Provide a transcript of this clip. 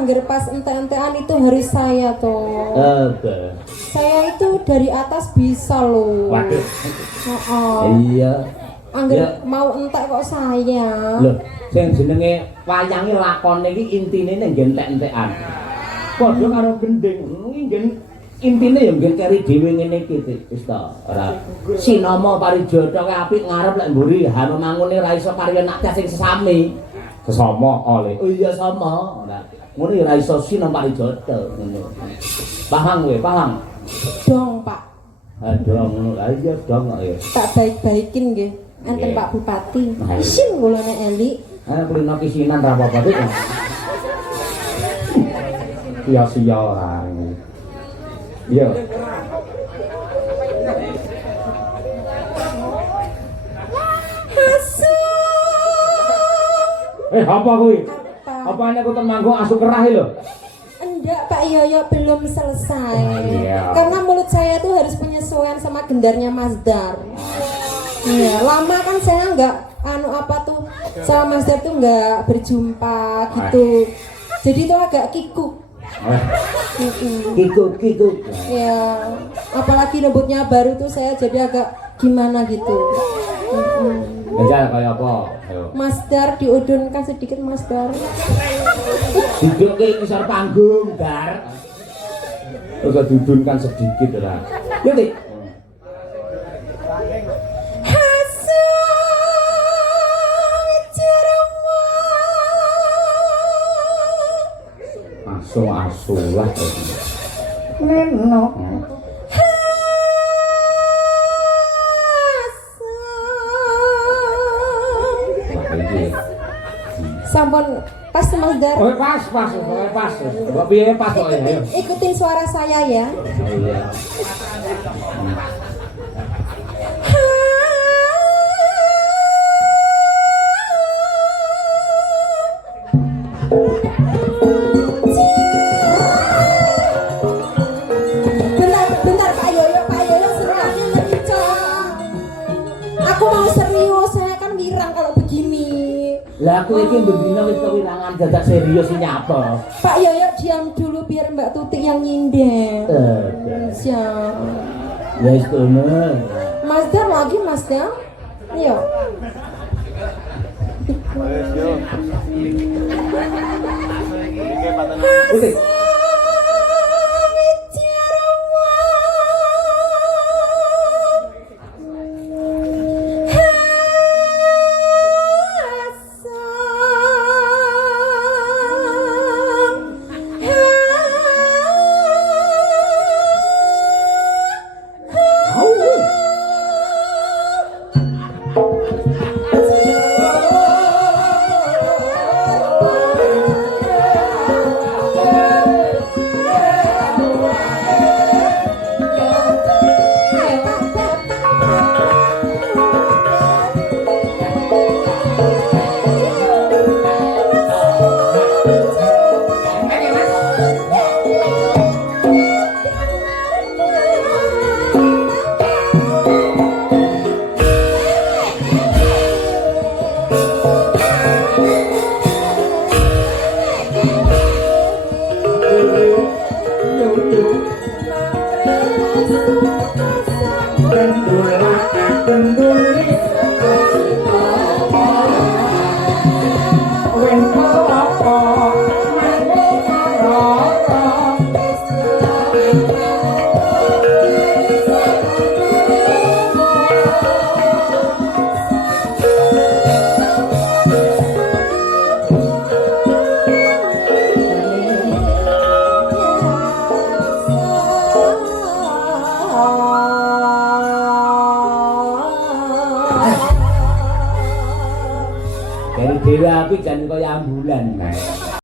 angger pas ente-entean itu harus saya toh. Saya itu dari atas bisa loh. Waduh. Iya. Angger mau entek kok saya. Loh, sing jenenge wayange lakon iki intine ning entek-entekan. Padha karo gending. Nggih intine ya nggih keri dhewe ngene iki wis ta. Ora sinama parijata ki apik ngarep lek mburi hanu mangune ra iso kari anak sing sesami. Sesama oleh. Oh iya sama. Ora ngono ya ra iso sinama parijata ngono. Paham kowe, paham? Dong, Pak. Dong ngono. Lah iya dong kok ya. Tak baik-baikin nggih. Enten Pak Bupati. Isin kula nek elik. Kulino kisinan ra apa-apa tuh. Sia-sia ora. Iya. Apa kuwi? Apa nek aku temanggung asu kerah lho? Enggak Pak Yoyo, belum selesai. Iya. Karena mulut saya tuh harus penyesuaian sama gendarnya Mas Dar. Iya, lama kan saya enggak sama Mas Dar tuh enggak berjumpa gitu. Jadi itu agak kikuk. Kikuk. Ya, apalagi rambutnya baru tuh saya jadi agak gimana gitu. Enggak kayak apa? Ayo. Mas Dar diudunkan sedikit Mas Dar. Duduk ke ngisor panggung, Dar. Terus diudunkan sedikit ora. Yo, Dik. Asulah Neno. Sampun pas Mas Dar. Oh, pas. Kok piye pas kok ya? Ikutin suara saya ya. Oh iya. Bentar Pak Yoyo seruannya kencang. Aku mau serius, saya kan wirang kalau begini. Lah aku iki mbendina wis kewirangan dadak serius iki nyapa. Pak Yoyo diam dulu biar Mbak Tutik yang nyinden. Siap. Ya wis kono. Mas Dar lagi Mas Dar. Ayo. Oke. Dari dewa aku jangan kaya ambulan.